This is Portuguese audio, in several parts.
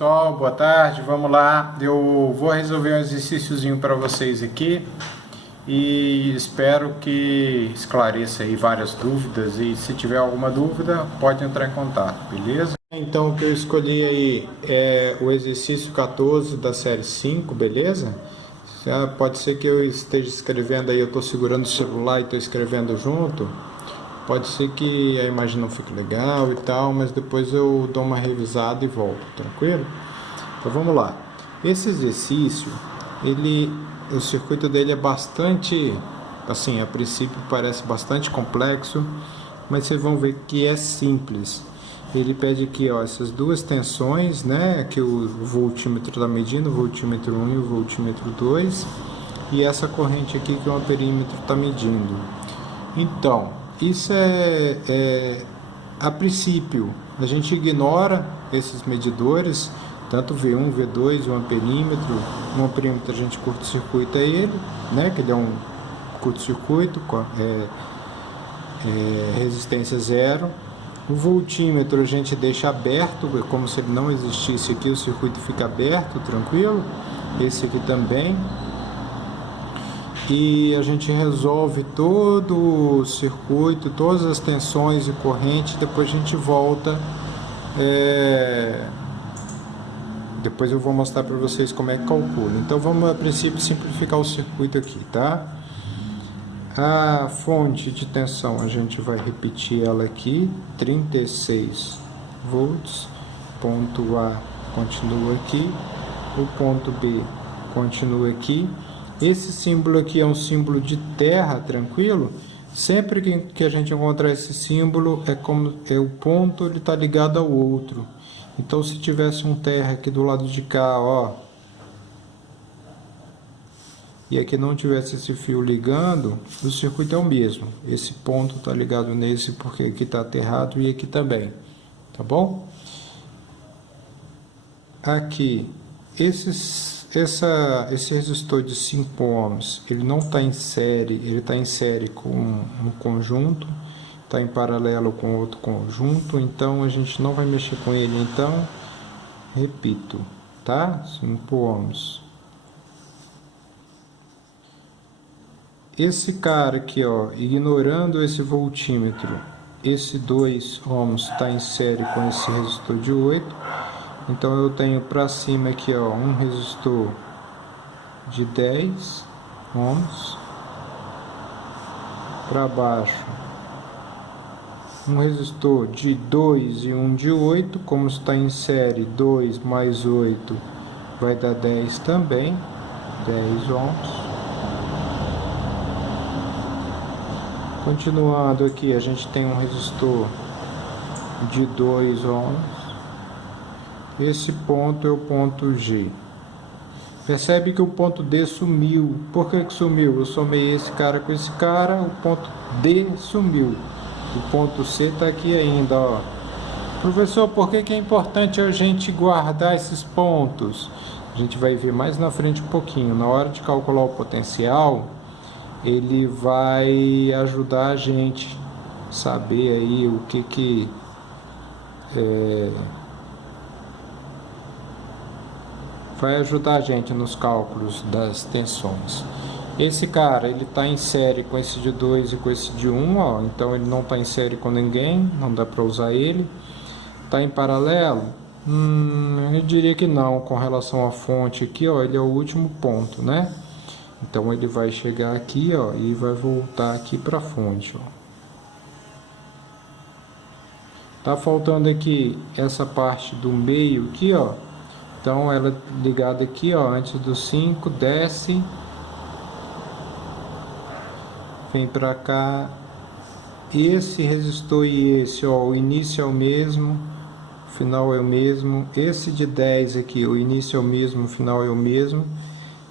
Pessoal, boa tarde, vamos lá. Eu vou resolver um exercíciozinho para vocês aqui e espero que esclareça aí várias dúvidas, e se tiver alguma dúvida pode entrar em contato, beleza? Então o que eu escolhi aí é o exercício 14 da série 5, beleza? Pode ser que eu esteja escrevendo aí, eu estou segurando o celular e estou escrevendo junto. Pode ser que a imagem não fique legal e tal, mas depois eu dou uma revisada e volto, tranquilo? Então vamos lá. Esse exercício, o circuito dele é bastante, assim, a princípio parece bastante complexo, mas vocês vão ver que é simples. Ele pede aqui, ó, essas duas tensões, né, que o voltímetro está medindo, o voltímetro 1 e o voltímetro 2, e essa corrente aqui que o amperímetro está medindo. Então, isso a princípio, a gente ignora esses medidores, tanto V1, V2, o amperímetro. O amperímetro a gente curto-circuita ele, né, que ele é um curto-circuito, resistência zero. O voltímetro a gente deixa aberto, como se ele não existisse aqui, o circuito fica aberto, tranquilo. Esse aqui também. E a gente resolve todo o circuito, todas as tensões e correntes, depois a gente volta. Depois eu vou mostrar para vocês como é que calcula. Então vamos a princípio simplificar o circuito aqui, tá? A fonte de tensão a gente vai repetir ela aqui, 36 volts. Ponto A continua aqui, o ponto B continua aqui. Esse símbolo aqui é um símbolo de terra, tranquilo? Sempre que a gente encontrar esse símbolo, o ponto ele está ligado ao outro. Então, se tivesse um terra aqui do lado de cá, ó, e aqui não tivesse esse fio ligando, o circuito é o mesmo. Esse ponto está ligado nesse porque aqui está aterrado e aqui também, tá bom? Aqui, esse resistor de 5 ohms, ele não está em série, ele está em série com um conjunto, está em paralelo com outro conjunto, então a gente não vai mexer com ele. Então, repito, tá? 5 ohms. Esse cara aqui, ó, ignorando esse voltímetro, esse 2 ohms está em série com esse resistor de 8. Então eu tenho para cima aqui, ó, um resistor de 10 ohms, para baixo um resistor de 2 e um de 8, como está em série, 2 mais 8 vai dar 10 também, 10 ohms. Continuando aqui, a gente tem um resistor de 2 ohms. Esse ponto é o ponto G. Percebe que o ponto D sumiu. Por que sumiu? Eu somei esse cara com esse cara, o ponto D sumiu. O ponto C está aqui ainda, ó. Professor, por que é importante a gente guardar esses pontos? A gente vai ver mais na frente um pouquinho. Na hora de calcular o potencial, ele vai ajudar a gente a saber aí o que vai ajudar a gente nos cálculos das tensões. Esse cara, ele está em série com esse de 2 e com esse de 1, ó, então ele não está em série com ninguém, não dá para usar ele. Está em paralelo? Eu diria que não, com relação à fonte aqui, ó, ele é o último ponto, né? Então ele vai chegar aqui, ó, e vai voltar aqui para a fonte, ó. Tá faltando aqui essa parte do meio aqui, ó. Então ela ligada aqui, ó, antes do 5, desce, vem para cá. Esse resistor e esse, ó, o início é o mesmo, o final é o mesmo. Esse de 10 aqui, o início é o mesmo, o final é o mesmo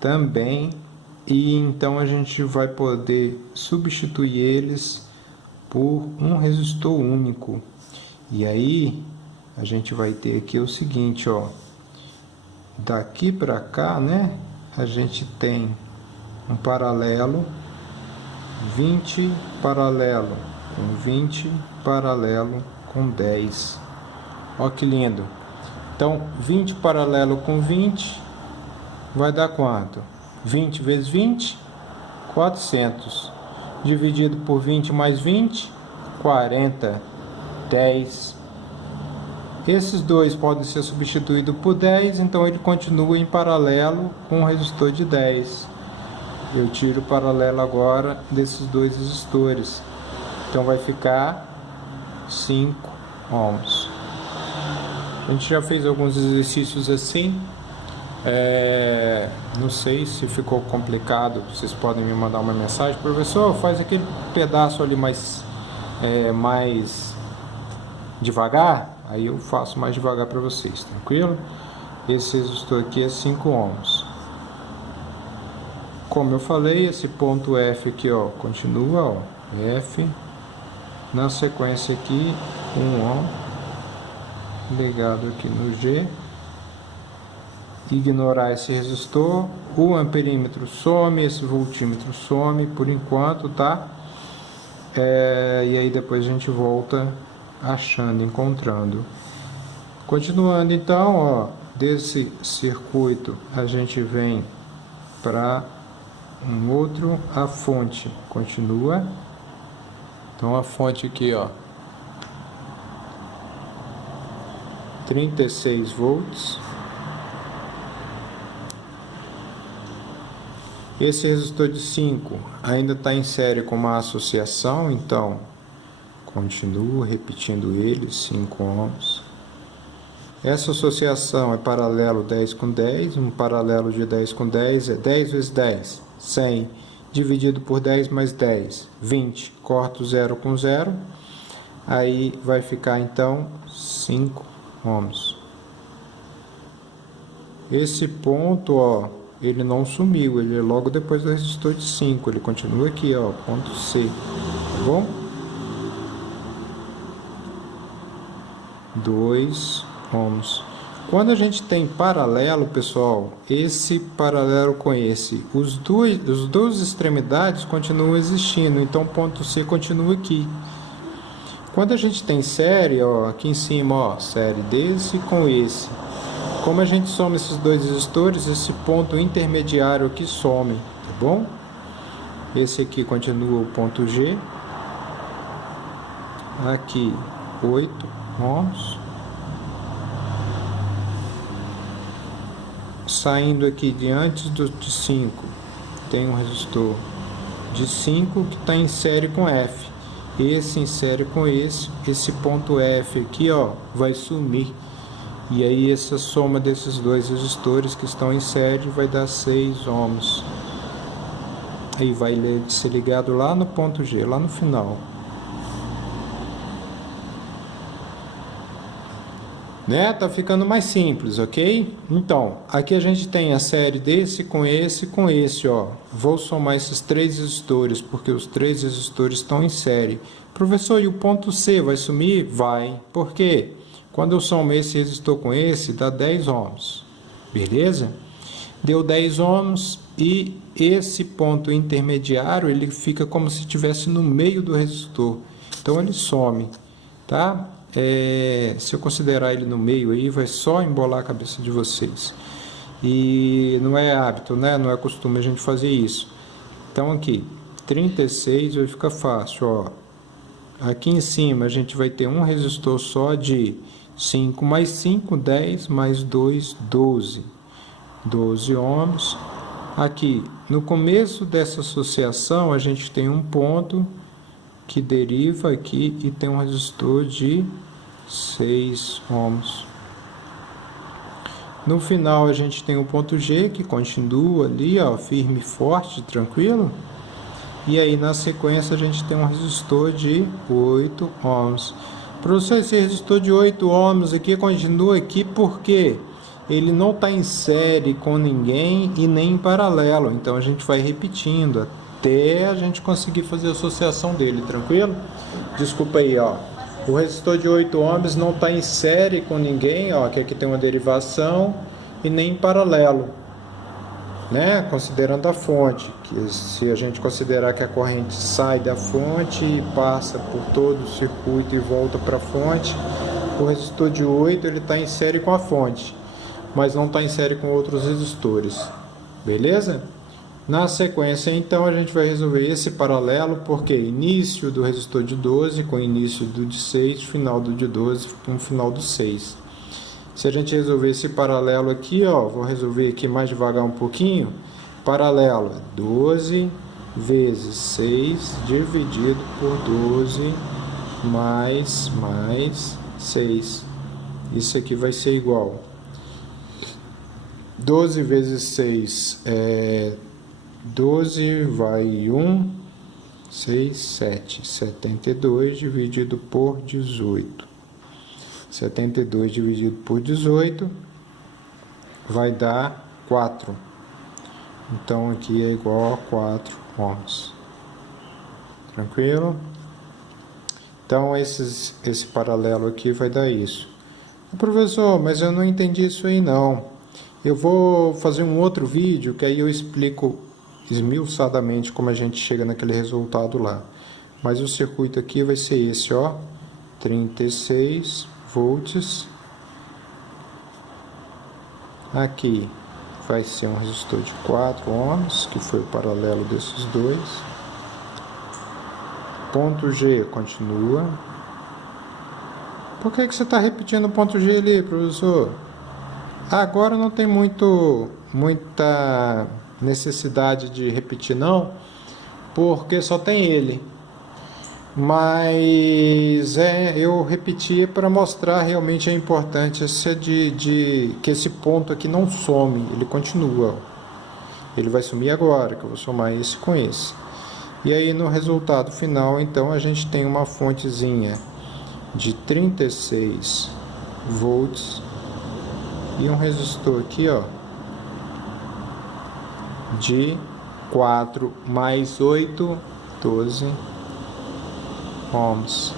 também. E então a gente vai poder substituir eles por um resistor único. E aí a gente vai ter aqui o seguinte, ó, daqui para cá, né, a gente tem um paralelo, 20 paralelo com 20 paralelo com 10. Ó que lindo. Então, 20 paralelo com 20 vai dar quanto? 20 vezes 20, 400. Dividido por 20 mais 20, 40, 10. Esses dois podem ser substituídos por 10, então ele continua em paralelo com o resistor de 10. Eu tiro o paralelo agora desses dois resistores. Então vai ficar 5 ohms. A gente já fez alguns exercícios assim. Não sei se ficou complicado. Vocês podem me mandar uma mensagem: professor, faz aquele pedaço ali mais devagar. Aí eu faço mais devagar para vocês, tranquilo? Esse resistor aqui é 5 ohms. Como eu falei, esse ponto F aqui, ó, continua, ó, F. Na sequência aqui, 1 ohm ligado aqui no G. Ignorar esse resistor, o amperímetro some, esse voltímetro some por enquanto, tá? E aí depois a gente volta encontrando. Continuando então, ó, desse circuito a gente vem para um outro, a fonte continua. Então a fonte aqui, ó, 36 volts. Esse resistor de 5 ainda está em série com uma associação, então continuo repetindo ele, 5 ohms. Essa associação é paralelo 10 com 10, um paralelo de 10 com 10 é 10 vezes 10, 100, dividido por 10 mais 10, 20, corto 0 com 0, aí vai ficar então 5 ohms. Esse ponto, ó, ele não sumiu, ele é logo depois do resistor de 5, ele continua aqui, ó, ponto C, tá bom? 2 ohms. Quando a gente tem paralelo, pessoal, esse paralelo com esse, as duas extremidades continuam existindo, então ponto C continua aqui. Quando a gente tem série, ó, aqui em cima, ó, série desse com esse. Como a gente soma esses dois resistores, esse ponto intermediário aqui some, tá bom? Esse aqui continua o ponto G. Aqui 8 ohms. Saindo aqui de antes de 5, tem um resistor de 5 que está em série com F. Esse em série com esse ponto F aqui, ó, vai sumir. E aí essa soma desses dois resistores que estão em série vai dar 6 ohms. Aí vai ser ligado lá no ponto G, lá no final. Né? Tá ficando mais simples, ok? Então, aqui a gente tem a série desse com esse, ó. Vou somar esses três resistores, porque os três resistores estão em série. Professor, e o ponto C vai sumir? Vai. Por quê? Quando eu somo esse resistor com esse, dá 10 ohms. Beleza? Deu 10 ohms e esse ponto intermediário, ele fica como se estivesse no meio do resistor. Então, ele some, tá? Se eu considerar ele no meio aí, vai só embolar a cabeça de vocês. E não é hábito, né? Não é costume a gente fazer isso. Então aqui, 36 vai ficar fácil, ó. Aqui em cima a gente vai ter um resistor só de 5 mais 5, 10, mais 2, 12. 12 ohms. Aqui, no começo dessa associação, a gente tem um ponto que deriva aqui e tem um resistor de 6 ohms. No final a gente tem o ponto G que continua ali, ó, firme e forte, tranquilo. E aí na sequência a gente tem um resistor de 8 ohms. Professor, esse resistor de 8 ohms aqui continua aqui porque ele não está em série com ninguém e nem em paralelo. Então a gente vai repetindo até a gente conseguir fazer a associação dele, tranquilo? Desculpa aí, ó. O resistor de 8 ohms não está em série com ninguém, ó, que aqui tem uma derivação, e nem em paralelo, né? Considerando a fonte, que se a gente considerar que a corrente sai da fonte e passa por todo o circuito e volta para a fonte, O resistor de 8 ele está em série com a fonte, mas não está em série com outros resistores. Beleza? Na sequência, então, a gente vai resolver esse paralelo, porque início do resistor de 12 com início do de 6, final do de 12 com final do 6. Se a gente resolver esse paralelo aqui, ó, vou resolver aqui mais devagar um pouquinho. Paralelo 12 vezes 6 dividido por 12 mais 6. Isso aqui vai ser igual 12 vezes 6 é 12, vai 1, 6, 7. 72 dividido por 18. 72 dividido por 18 vai dar 4. Então aqui é igual a 4 ohms. Tranquilo? Então esse paralelo aqui vai dar isso. Professor, mas eu não entendi isso aí não. Eu vou fazer um outro vídeo que aí eu explico esmiuçadamente como a gente chega naquele resultado lá. Mas o circuito aqui vai ser esse, ó. 36 volts. Aqui vai ser um resistor de 4 ohms, que foi o paralelo desses dois. Ponto G continua. Por que você está repetindo o ponto G ali, professor? Agora não tem muita necessidade de repetir não, porque só tem ele. Mas eu repeti para mostrar realmente a importância de que esse ponto aqui não some, ele continua. Ele vai sumir agora, que eu vou somar esse com esse. E aí no resultado final, então, a gente tem uma fontezinha de 36 volts e um resistor aqui, ó, de 4 mais 8, 12 ohms.